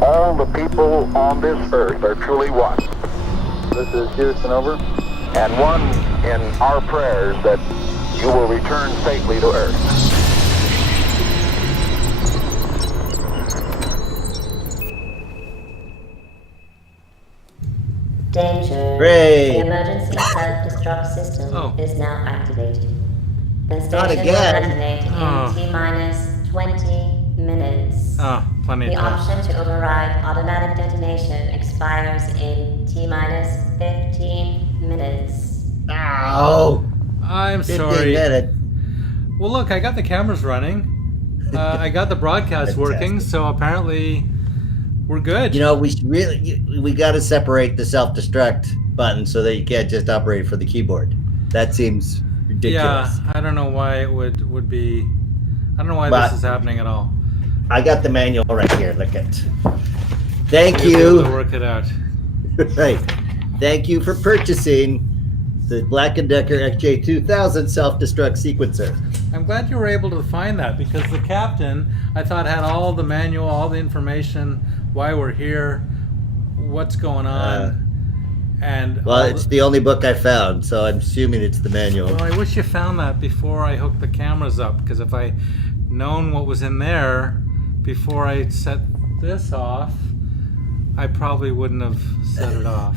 All the people on this earth are truly one. This is Houston, over. And one in our prayers that you will return safely to earth. Danger. Hooray. The emergency self-destruct system is now activated. The Not station will again. detonate in T-minus 20 minutes. Plenty The of time. option to override automatic detonation expires in T-minus 15 minutes. Oh, I'm 15 sorry. minutes. Well, look, I got the cameras running. I got the broadcast working, so apparently we're good. You know, we got to separate the self-destruct button so that you can't just operate for the keyboard. That seems ridiculous. Yeah, I don't know why it would be. I don't know why But this is happening at all. I got the manual right here. Look at. Thank You'll be you. able to work it out. Right. Thank you for purchasing the Black & Decker XJ2000 self-destruct sequencer. I'm glad you were able to find that because the captain, I thought, had all the manual, all the information, why we're here, what's going on, and Well, it's the only book I found, so I'm assuming it's the manual. Well, I wish you found that before I hooked the cameras up, because if I known what was in there before I set this off, I probably wouldn't have set it off.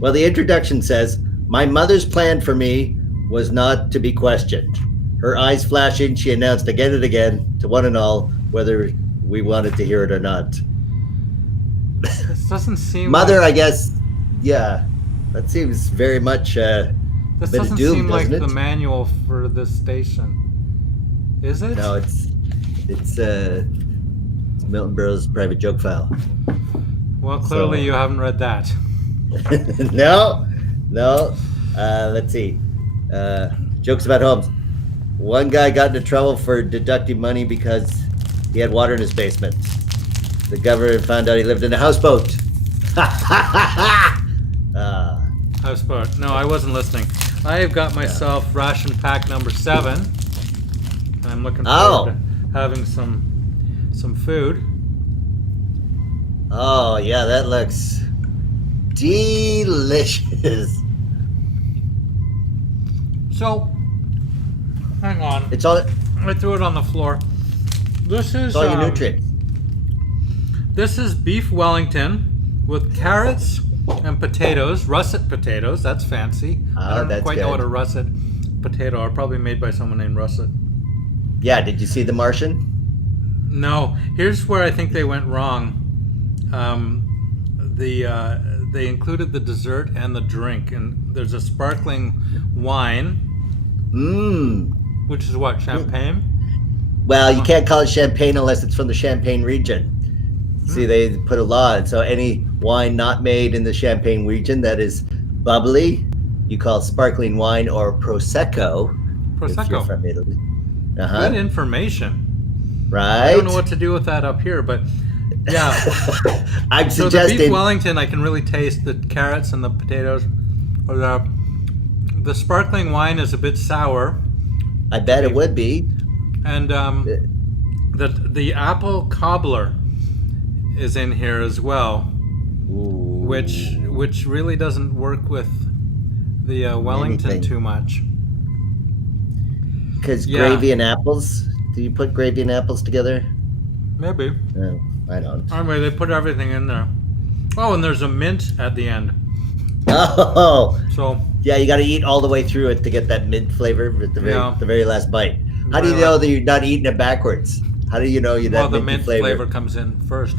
Well, the introduction says, "My mother's plan for me was not to be questioned. Her eyes flashing, she announced again and again to one and all whether we wanted to hear it or not." This doesn't seem Mother, like, I guess, yeah, that seems very much this bit doesn't of doom, seem like doesn't the it? manual for this station. Is it? No, it's Milton Berle's private joke file. Well, clearly So- you haven't read that. No. Let's see. Jokes about homes. One guy got into trouble for deducting money because he had water in his basement. The government found out he lived in a houseboat. Houseboat. No, I wasn't listening. I have got myself ration pack number 7. I'm looking forward to having some food. Oh, yeah, that looks delicious. So, hang on. It's all I threw it on the floor. This is your nutrients. This is beef Wellington with carrots and potatoes, russet potatoes. That's fancy. I don't that's quite know good. what a russet potato are. Probably made by someone named Russet. Yeah, did you see The Martian? No, here's where I think they went wrong. They included the dessert and the drink, and there's a sparkling wine, which is what, champagne? Well, you can't call it champagne unless it's from the Champagne region. See, they put a law, and so any wine not made in the Champagne region that is bubbly, you call it sparkling wine or prosecco. If you're from Italy. Good information. Right. I don't know what to do with that up here, but yeah. I'm So the suggesting. beef Wellington, I can really taste the carrots and the potatoes. Or the sparkling wine is a bit sour, I bet it would be. and the apple cobbler is in here as well, Ooh. which really doesn't work with the Wellington Anything. too much. Because Yeah. gravy and apples. Do you put gravy and apples together? Maybe. No, I don't. Anyway, they put everything in there. Oh, and there's a mint at the end. Oh, So yeah, you got to eat all the way through it to get that mint flavor at the very last bite. How do you know that you're not eating it backwards? How do you know you well, that the minty mint flavor comes in first.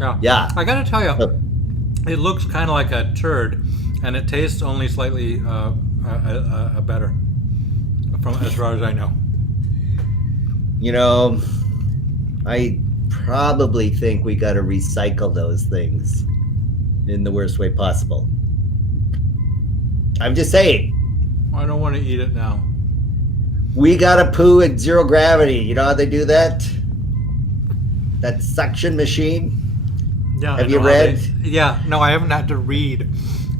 Yeah. Yeah. I gotta tell you, Oh. it looks kind of like a turd, and it tastes only slightly better, from as far as I know. You know, I probably think we got to recycle those things in the worst way possible. I'm just saying. I don't want to eat it now. We got to poo at zero gravity. You know how they do that? That suction machine? Yeah. Have I you know how read? Yeah. No, I haven't had to read.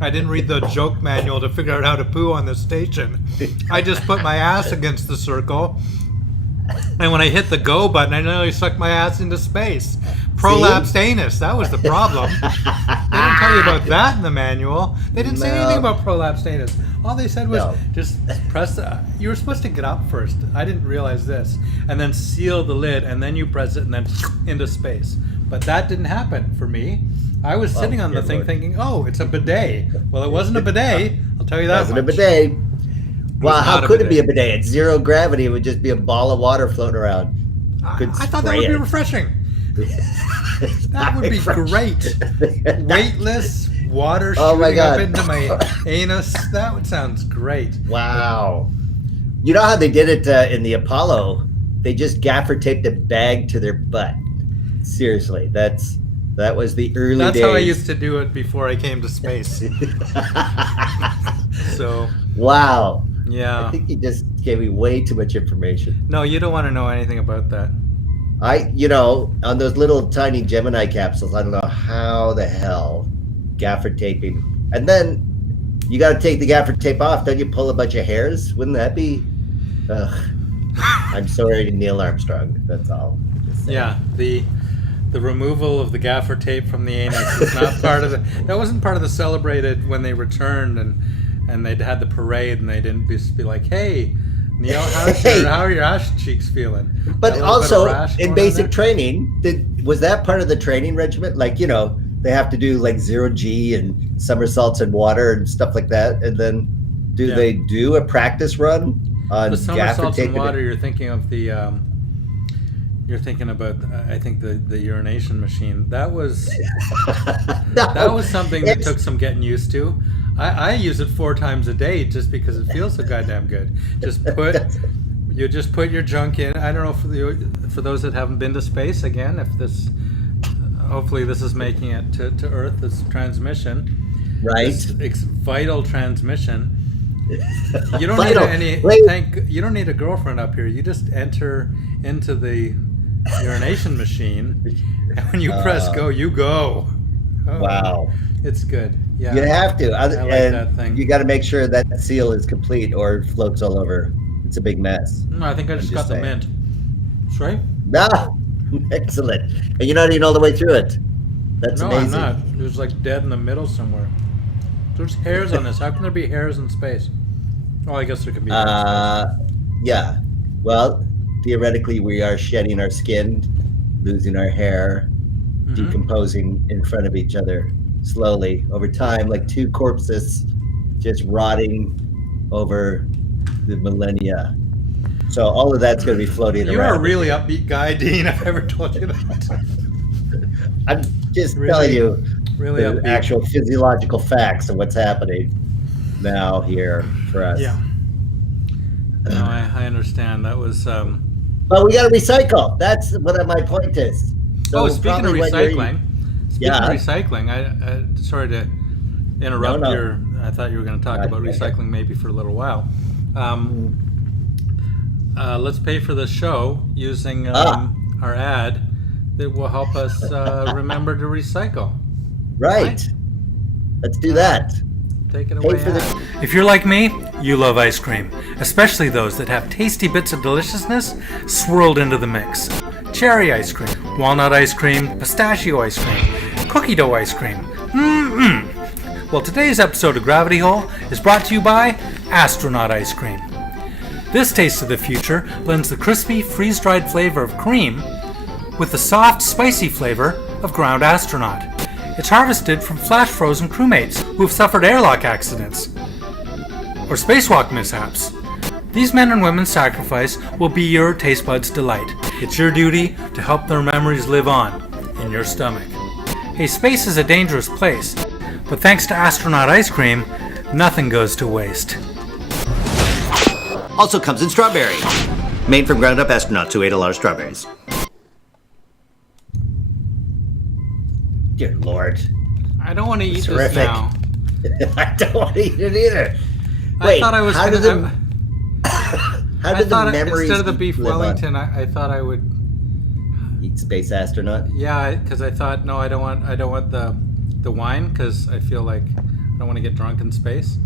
I didn't read the joke manual to figure out how to poo on the station. I just put my ass against the circle And when I hit the go button, I nearly sucked my ass into space. Prolapsed anus. That was the problem. They didn't tell you about that in the manual. They didn't say anything about prolapsed anus. All they said was just press you were supposed to get up first. I didn't realize this. And then seal the lid, and then you press it, and then into space. But that didn't happen for me. I was sitting on the thing thinking, oh, it's a bidet. Well, it wasn't a bidet. I'll tell you that Wasn't much. a bidet. Well, how could it be a bidet? bidet? At 0 gravity, it would just be a ball of water floating around. I thought that would be refreshing. That would be great. Weightless, water shooting up into my anus. That sounds great. Wow. You know how they did it in the Apollo? They just gaffer taped a bag to their butt. Seriously, that was the early days. That's how I used to do it before I came to space. So. Wow. Yeah. I think you just gave me way too much information. No, you don't want to know anything about that. On those little tiny Gemini capsules, I don't know how the hell gaffer taping. And then you got to take the gaffer tape off. Don't you pull a bunch of hairs? Wouldn't that be? Ugh. I'm sorry to Neil Armstrong. That's all. Yeah, the removal of the gaffer tape from the anus is not part of the. That wasn't part of the celebrated when they returned and they'd had the parade and they didn't be like, hey, Neil, how are your ass cheeks feeling? But also in basic training, was that part of the training regiment? Like, they have to do like 0G and somersaults in water and stuff like that. And then they do a practice run on the gaffer somersaults tape? in water? You're thinking of the. You're thinking about, I think, the urination machine. That was that was something that took some getting used to. I use it 4 times a day just because it feels so goddamn good. You just put your junk in. I don't know for those that haven't been to space again. If this, hopefully, this is making it to Earth. This transmission, right? It's vital transmission. You don't you don't need a girlfriend up here. You just enter into the urination machine, and when you press go, you go. Oh, wow, it's good. Yeah, you have to. I like that thing. You got to make sure that seal is complete, or it floats all over. It's a big mess. No, I think I just got the mint. That's right. No, excellent. And you're not even all the way through it. That's amazing. No, I'm not. There's like dead in the middle somewhere. There's hairs on this. How can there be hairs in space? Oh, I guess there could be. Yeah. Well, theoretically, we are shedding our skin, losing our hair, decomposing in front of each other slowly over time, like 2 corpses just rotting over the millennia. So all of that's going to be floating around. You're a really upbeat guy, Dean. I've ever told you that. I'm just telling you really the actual physiological facts of what's happening now here for us. Yeah. No, I understand. That was. But we got to recycle. That's what my point is. So speaking of recycling. Recycling, I sorry to interrupt your. I thought you were going to talk about recycling maybe for a little while. Let's pay for the show using our ad that will help us remember to recycle. Right. Let's do that. Take it away. If you're like me, you love ice cream, especially those that have tasty bits of deliciousness swirled into the mix. Cherry ice cream, walnut ice cream, pistachio ice cream, cookie dough ice cream. Well, today's episode of Gravity Hole is brought to you by Astronaut Ice Cream. This taste of the future blends the crispy, freeze-dried flavor of cream with the soft, spicy flavor of ground astronaut. It's harvested from flash-frozen crewmates who have suffered airlock accidents or spacewalk mishaps. These men and women's sacrifice will be your taste buds' delight. It's your duty to help their memories live on in your stomach. Hey, space is a dangerous place, but thanks to Astronaut Ice Cream, nothing goes to waste. Also comes in strawberry. Made from ground-up astronauts who ate a lot of strawberries. Dear Lord. I don't want to eat this now. I don't want to eat it either. Wait, I thought I was how did the memories instead of the beef live Wellington, I thought I would eat space astronaut? Yeah, because I thought I don't want the wine because I feel like I don't want to get drunk in space.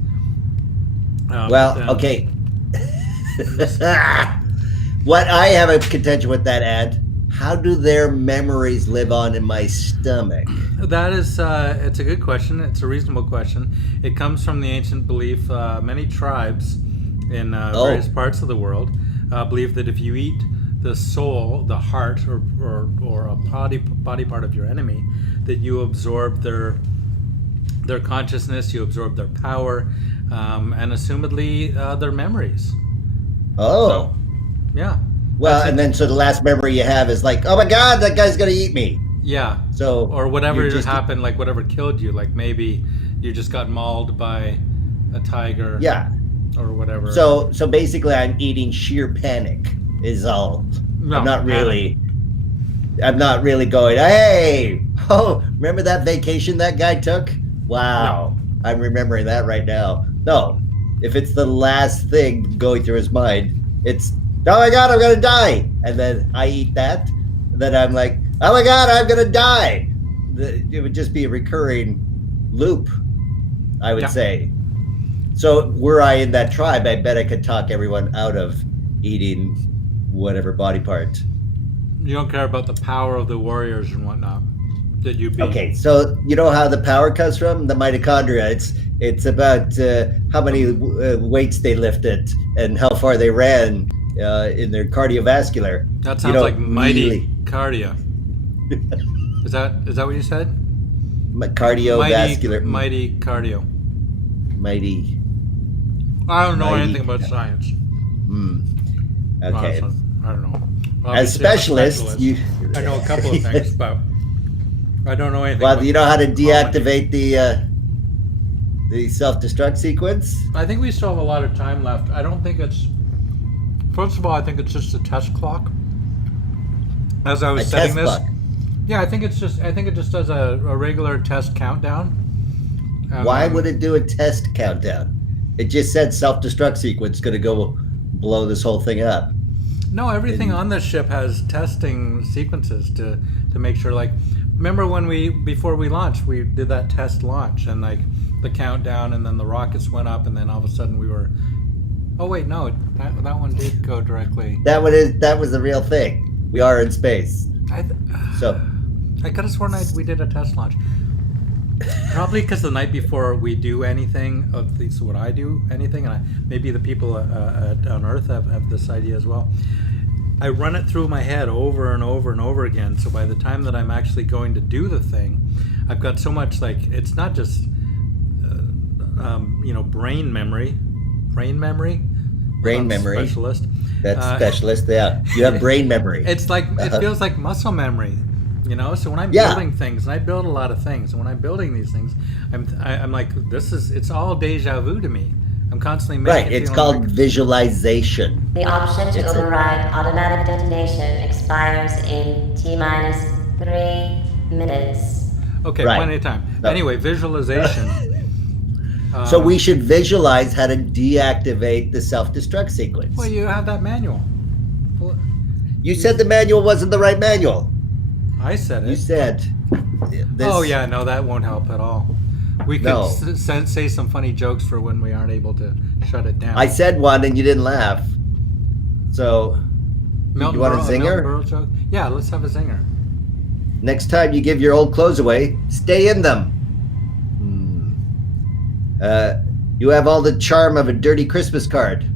What I have a contention with that ad. How do their memories live on in my stomach? That is, it's a good question. It's a reasonable question. It comes from the ancient belief. Many tribes in various parts of the world believe that if you eat the soul, the heart, or a body part of your enemy, that you absorb their consciousness, you absorb their power, and assumedly their memories. Oh. So, yeah. Well, and then so the last memory you have is like, oh my God, that guy's gonna eat me. Yeah. So or whatever just happened, like whatever killed you, like maybe you just got mauled by a tiger. Yeah. Or whatever. So basically, I'm eating sheer panic. Is all. No, I'm not really going. Hey, oh, remember that vacation that guy took? Wow, no. I'm remembering that right now. No, if it's the last thing going through his mind, it's, oh my God, I'm gonna die, and then I eat that, and then I'm like, oh my God, I'm gonna die. It would just be a recurring loop, I would say. So were I in that tribe, I bet I could talk everyone out of eating whatever body part. You don't care about the power of the warriors and whatnot that you beat. Okay, so you know how the power comes from? The mitochondria. It's about how many weights they lifted and how far they ran in their cardiovascular. That sounds like mighty cardio. Is that what you said? Cardiovascular. Mighty cardio. Mighty. I don't know anything about science. Okay. I don't know. As specialists, I know a couple of things, but I don't know anything. Well, you know how to deactivate the self-destruct sequence? I think we still have a lot of time left. I don't think it's. First of all, I think it's just a test clock. As I was setting this. Clock. Yeah, I think it just does a regular test countdown. Why would it do a test countdown? It just said self-destruct sequence going to go blow this whole thing up. No, everything on this ship has testing sequences to make sure. Like, remember when before we launched, we did that test launch and like the countdown, and then the rockets went up, and then all of a sudden we were. Oh wait, no, that one did go directly. That was the real thing. We are in space. I could have sworn we did a test launch. Probably because the night before we do anything, at least when I do anything, and maybe the people on Earth have this idea as well. I run it through my head over and over and over again. So by the time that I'm actually going to do the thing, I've got so much, like, it's not just brain memory. Brain memory specialist. That's specialist. Yeah, you have brain memory. It's like it feels like muscle memory. So when I'm building things, and I build a lot of things, and when I'm building these things, I'm like, it's all deja vu to me. I'm constantly making it's called visualization. The option to override automatic detonation expires in T-minus 3 minutes. Okay, plenty of time. Anyway, visualization. So we should visualize how to deactivate the self-destruct sequence. Well, you have that manual. You said the manual wasn't the right manual. I said it. You said. Oh yeah, no, that won't help at all. We could say some funny jokes for when we aren't able to shut it down. I said one and you didn't laugh. So, you want a zinger? Milton joke? Yeah, let's have a zinger. Next time you give your old clothes away, stay in them. You have all the charm of a dirty Christmas card.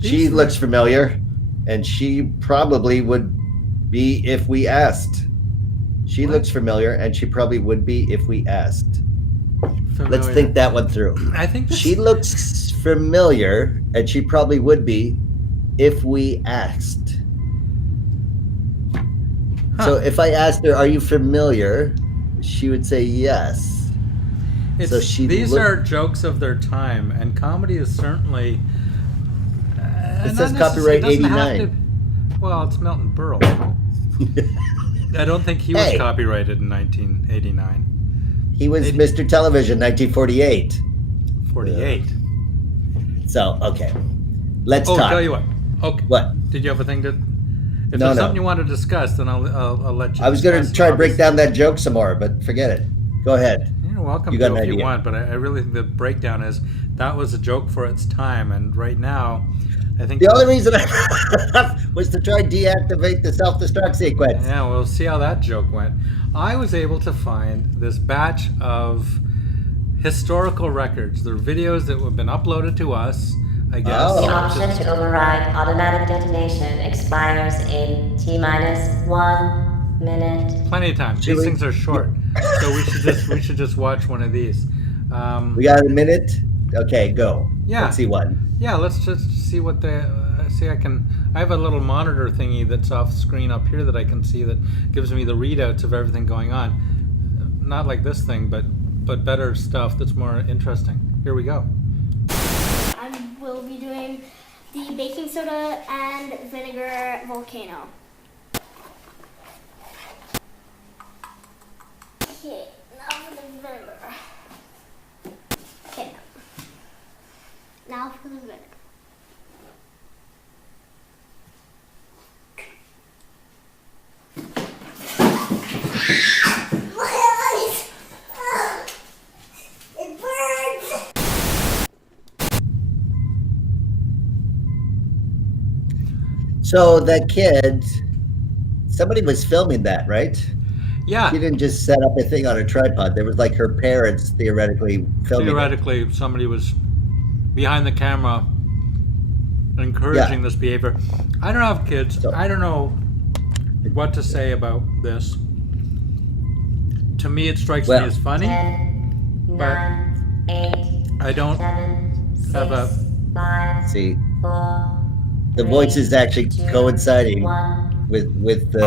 She looks familiar, and she probably would be if we asked. She looks familiar, and she probably would be if we asked. Let's think that one through. I think she looks familiar, and she probably would be if we asked. So if I asked her, "Are you familiar?" she would say yes. These are jokes of their time, and comedy is certainly. It says copyright 89. Well, it's Milton Berle. I don't think he was copyrighted in 1989. He was Mr. Television, 1948. 48. So, okay. Let's talk. Oh, tell you what. Okay. What? Did you have a thing to... If there's something you want to discuss, then I'll let you I was going to try to break down that joke some more, but forget it. Go ahead. You're welcome to if you want, but I really think the breakdown is that was a joke for its time, and right now I think The only reason I was to try and deactivate the self-destruct sequence. Yeah, we'll see how that joke went. I was able to find this batch of historical records. They're videos that have been uploaded to us, I guess. Oh. The option to override automatic detonation expires in T-minus 1 minute. Plenty of time. Should These we- things are short, so we should just watch one of these. We got a minute? Okay, go. Yeah. Let's see one. Yeah, let's just see what the see. I have a little monitor thingy that's off screen up here that I can see that gives me the readouts of everything going on. Not like this thing, but better stuff that's more interesting. Here we go. I will be doing the baking soda and vinegar volcano. Okay, now for the vinegar. Okay, now for the vinegar. My eyes! It burns! So that kid, somebody was filming that, right? Yeah. She didn't just set up a thing on a tripod. There was like her parents theoretically filming it. Theoretically, somebody was behind the camera encouraging this behavior. I don't have kids. So- I don't know what to say about this. To me, it strikes me Well- as funny. 10, 9, 8, I don't 7, 6, have a- 5, See, 4, the 3, voice is actually 2, coinciding 1. with the.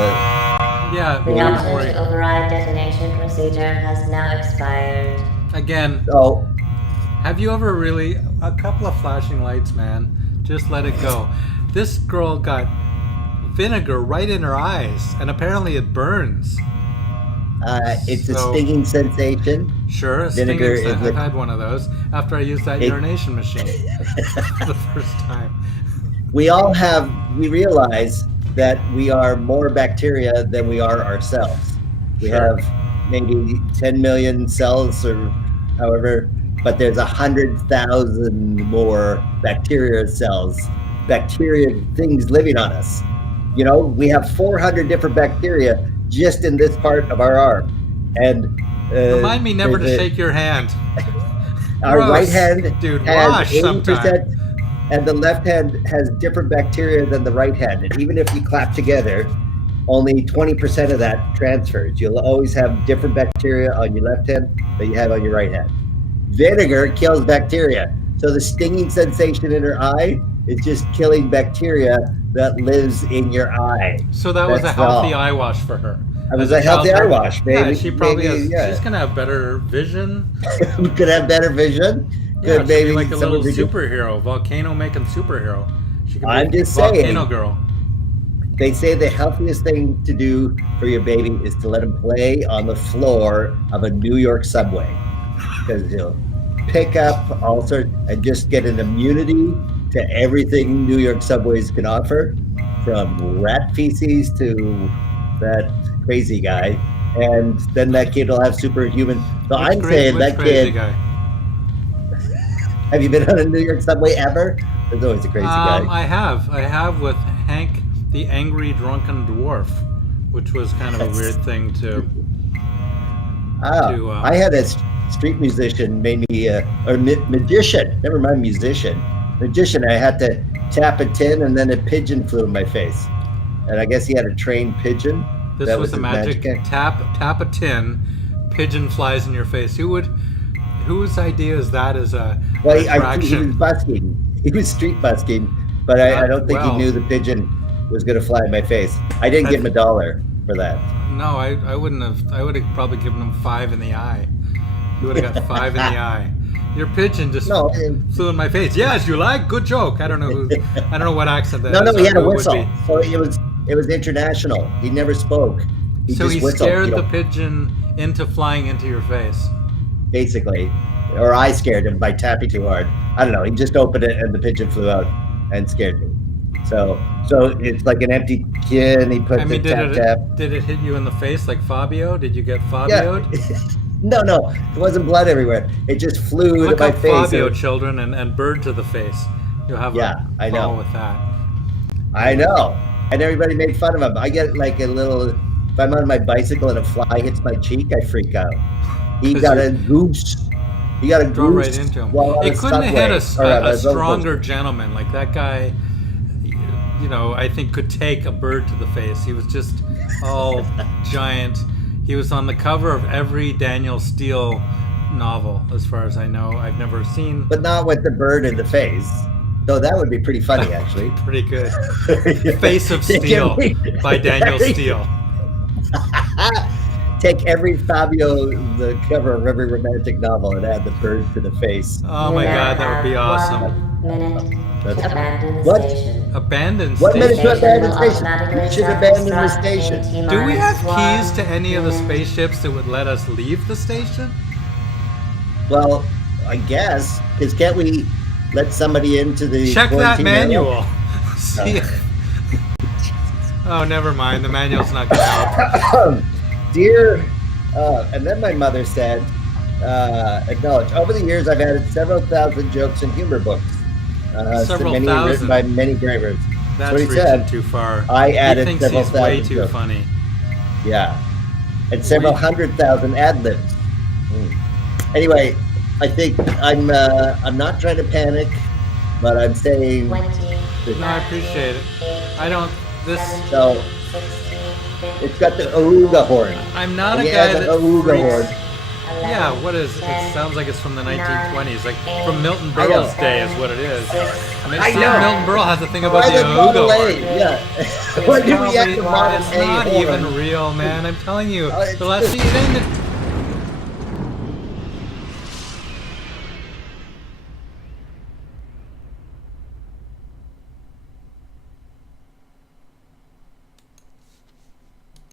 Yeah. The Yeah. option to override detonation procedure has now expired. Again, Oh, have you ever really a couple of flashing lights, man? Just let it go. This girl got vinegar right in her eyes, and apparently it burns. it's a So- stinging sensation. Sure, a Vinegar stinging is scent. I've the- had one of those after I used that It- urination machine for the first time. We realize that we are more bacteria than we are ourselves. We Sure. have maybe 10 million cells or however, but there's 100,000 more bacteria cells, bacteria things living on us. You know, we have 400 different bacteria just in this part of our arm. And Remind me never to there's a- shake your hand. Our Gross. right hand Dude, has wash 80%, and the left hand has different bacteria than the right hand. And even if you clap together, only 20% of that transfers. You'll always have different bacteria on your left hand that you have on your right hand. Vinegar kills bacteria. So the stinging sensation in her eye is just killing bacteria that lives in your eye. So that was a That's healthy all. eye wash for her. It was As a healthy child- eye wash, Yeah, maybe- she probably maybe, has. yeah. She's gonna have better vision. You could have better vision. Yeah, Could she'd be like a some little of you- superhero, volcano making superhero. She could be I'm just volcano saying. girl. They say the healthiest thing to do for your baby is to let him play on the floor of a New York subway, because he'll pick up all sorts and just get an immunity to everything New York subways can offer, from rat feces to that crazy guy, and then that kid will have superhuman. So I'm saying Which that crazy kid. guy. Have you been on a New York subway ever? There's always a crazy guy. I have with Hank, the angry drunken dwarf, which was kind of a weird thing to. I had a street musician made me, magician, never mind musician. Magician, I had to tap a tin and then a pigeon flew in my face. And I guess he had a trained pigeon. This That was the his magic trick. tap a tin, pigeon flies in your face. Whose idea is that as a Well, I think he attraction? was busking. He was street busking, but I don't think Well. he knew the pigeon was going to fly in my face. I didn't give him $1 for that. No, I wouldn't have. I would have probably given him 5 in the eye. You would have got 5 in the eye. Your pigeon just No, flew in my face. Yes, you like? Good joke. I don't know what accent that no, is. he had a Who it would whistle, be. so it was international. He never spoke. He So just he whistled, scared you know, the pigeon into flying into your face. basically, or I scared him by tapping too hard. I don't know. He just opened it and the pigeon flew out and scared me. So it's like an empty tin. He put I mean, the tap. did it hit you in the face like Fabio? Did you get Yeah. Fabio'd? No, it wasn't blood everywhere. It just flew Look into my up face. Fabio, children, and bird to the face. You'll have Yeah, a I know. ball with that. I know. And everybody made fun of him. I get like a little, if I'm on my bicycle and a fly hits my cheek, I freak out. He 'Cause got you a goose. He got a Drove goose right into him. while on It a couldn't have hit subway, or a roller stronger coaster. gentleman. Like that guy, you know, I think could take a bird to the face. He was just all giant. He was on the cover of every Daniel Steele novel, as far as I know. I've never seen. But not with the bird in the face. So that would be pretty funny, actually. Pretty good. Face of Steel by Daniel Steele. Take every Fabio, the cover of every romantic novel, and add the bird to the face. Oh my God, that would be awesome. 1 minute. That's- Abandon the What? station. Abandoned 1 minute station. to abandon will station. automatically You should abandon the self-destruct station. in Do we have T-minus keys to 1 any of the minute. spaceships that would let us leave the station? Well, I guess, because can't we let somebody into the Check that quarantine area? manual. See if... Oh, never mind. The manual's not going to help. Dear, and then my mother said, acknowledge, over the years I've added several thousand jokes and humor books. Several many thousand? written by many gravers. That's what he reaching said. too far. I added he thinks several he's way thousand too jokes. funny. Yeah. And several 100,000 ad libs. Anyway, I think I'm not trying to panic, but I'm saying 20. No, I appreciate it. I don't... This... so. It's got the Aruga horn. I'm not a And guy yeah, the that Aruga horn. freaks... Yeah, what is it? It sounds like it's from the 1920s, like from Milton I know. Berle's day is what it is. I mean, I see, know. Milton Berle has a thing about Why the the Model Aruga A? horn. Yeah. Why do we have the Model It's A not horn? even real, man. I'm telling you. It's The last just- thing